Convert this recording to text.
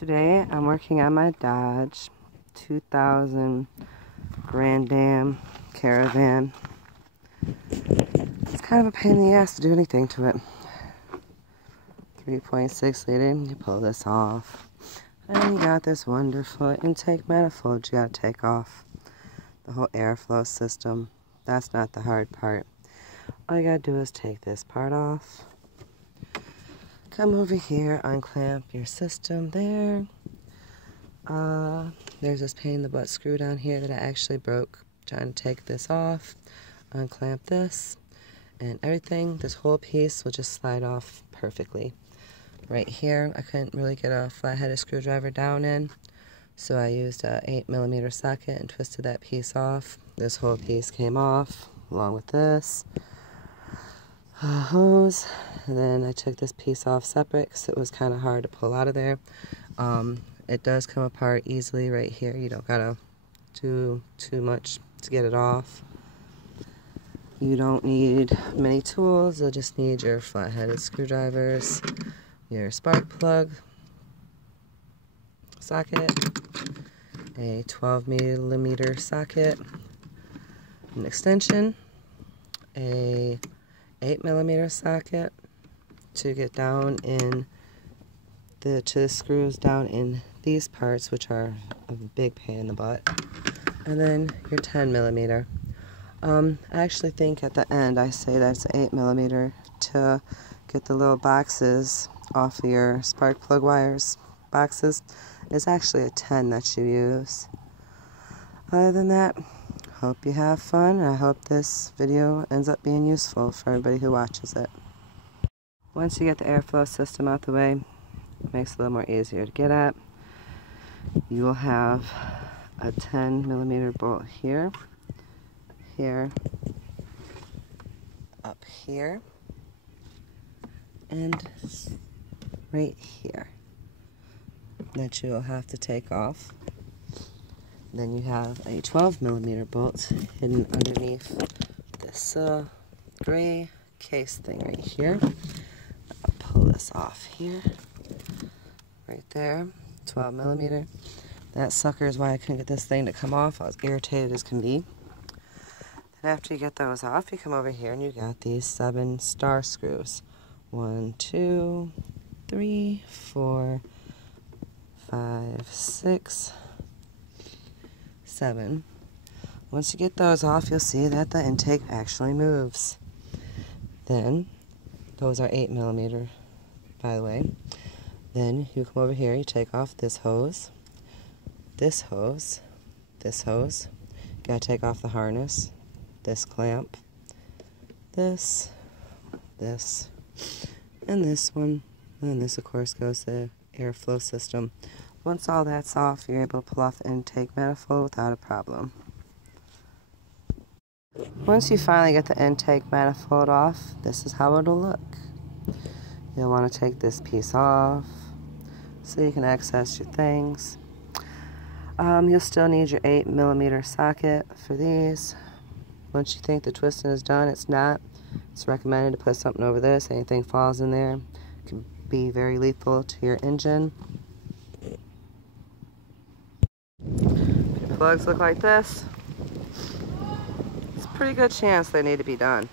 Today I'm working on my Dodge 2000 Grand Caravan. It's kind of a pain in the ass to do anything to it. 3.6 liter, you pull this off. And you got this wonderful intake manifold you gotta take off. The whole airflow system. That's not the hard part. All you gotta do is take this part off. Come over here, unclamp your system there. There's this pain in the butt screw down here that I actually broke trying to take this off. Unclamp this, and everything, this whole piece will just slide off perfectly. Right here, I couldn't really get a flat-headed screwdriver down in, so I used a 8mm socket and twisted that piece off. This whole piece came off, along with this hose. And then I took this piece off separate because it was kind of hard to pull out of there. It does come apart easily right here. You don't gotta do too much to get it off. You don't need many tools. You'll just need your flat-headed screwdrivers, your spark plug socket, a 12mm socket, an extension, a 8mm socket to get down in the screws down in these parts, which are a big pain in the butt, and then your 10mm. I actually think at the end I say that's 8mm to get the little boxes off of your spark plug wires boxes. It's actually a 10 that you use. Other than that, hope you have fun. I hope this video ends up being useful for everybody who watches it. Once you get the airflow system out the way, it makes it a little more easier to get at. You will have a 10mm bolt here, here, up here, and right here that you'll have to take off. Then you have a 12mm bolt hidden underneath this gray case thing right here. I'll pull this off here, right there, 12mm. That sucker is why I couldn't get this thing to come off. I was irritated as can be. Then after you get those off, you come over here and you got these 7 star screws. 1, 2, 3, 4, 5, 6, 7. Once you get those off, you'll see that the intake actually moves. Then, those are 8mm, by the way. Then you come over here, you take off this hose, this hose, this hose. You gotta take off the harness, this clamp, this, and this one. And this, of course, goes to the airflow system. Once all that's off, you're able to pull off the intake manifold without a problem. Once you finally get the intake manifold off, this is how it'll look. You'll want to take this piece off so you can access your things. You'll still need your 8mm socket for these. Once you think the twisting is done, it's not. It's recommended to put something over this. Anything falls in there, it can be very lethal to your engine. Your plugs look like this. It's a pretty good chance they need to be done.